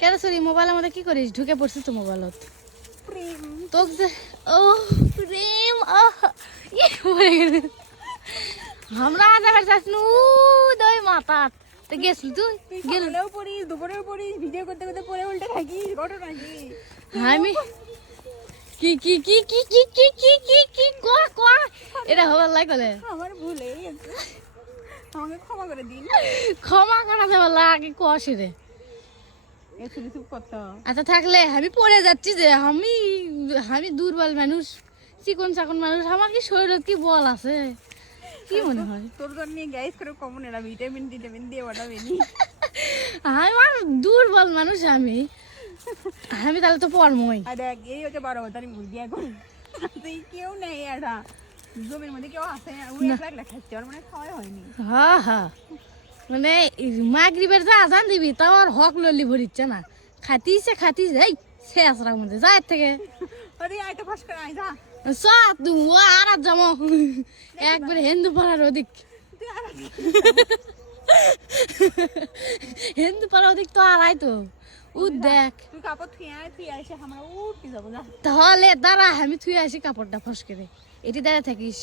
কেন সরি মোবাইলের মধ্যে কি করিস ঢুকে পড়ছিস তো মোবাইলত প্রেম তোক যে ও প্রেম মরে গেলে আমরা যাবার চাচ্ছু দই মাতাত তো গেছলি তুই গেল সকালেও পড়িস দুপুরেও পড়িস ভিডিও করতে করতে পরে উল্টে থাকিস ঘটনা কি আমি কি কি কি কি কি কি কি কি কি কোয়া কোয়া এটা হবার লাগলে আমার ভুল হয়ে গেছে আমাকে ক্ষমা করে দিন ক্ষমা করা যাবে লাগে কোয়াশি রে একটু চুপ করতে আচ্ছা থাকলে আমি পড়ে যাচ্ছি যে আমি আমি দুর্বল মানুষ চিকন চাকন মানুষ আমার কি শরীরত কি বল আছে কি মনে হয় তোর জন্য গ্যাস করে কমন এরা ভিটামিন টিটামিন দিয়ে বানাবে নি আমার দুর্বল মানুষ আমি আমি তাহলে তো পড়মই আর দেখ এই হচ্ছে 12 বছর মুরগি এখন তুই কেউ নেই এটা জমির মধ্যে কেউ আসে ওই একলা একলা খাচ্ছে আর মানে খাওয়াই হয়নি হ্যাঁ হ্যাঁ মানে মাগরিবের যা আজান দিবি তাও আর হক লল্লি ভরিচ্ছে না খাতিছে এই শেষ রাখ মধ্যে যা এর থেকে আরে আইটা ফাঁস করে আই যা সাত দু আর যাবো একবার হিন্দু পাড়ার ওদিক তুই আর হিন্দু পাড়ার ওদিক তো আর আইতো উ দেখ তুই কাপড় থুয়ে আয় তুই এসে আমরা উঠতে যাবো যা তাহলে দাঁড়া আমি থুয়ে আসি কাপড়টা ফস করে এটি দাঁড়া থাকিস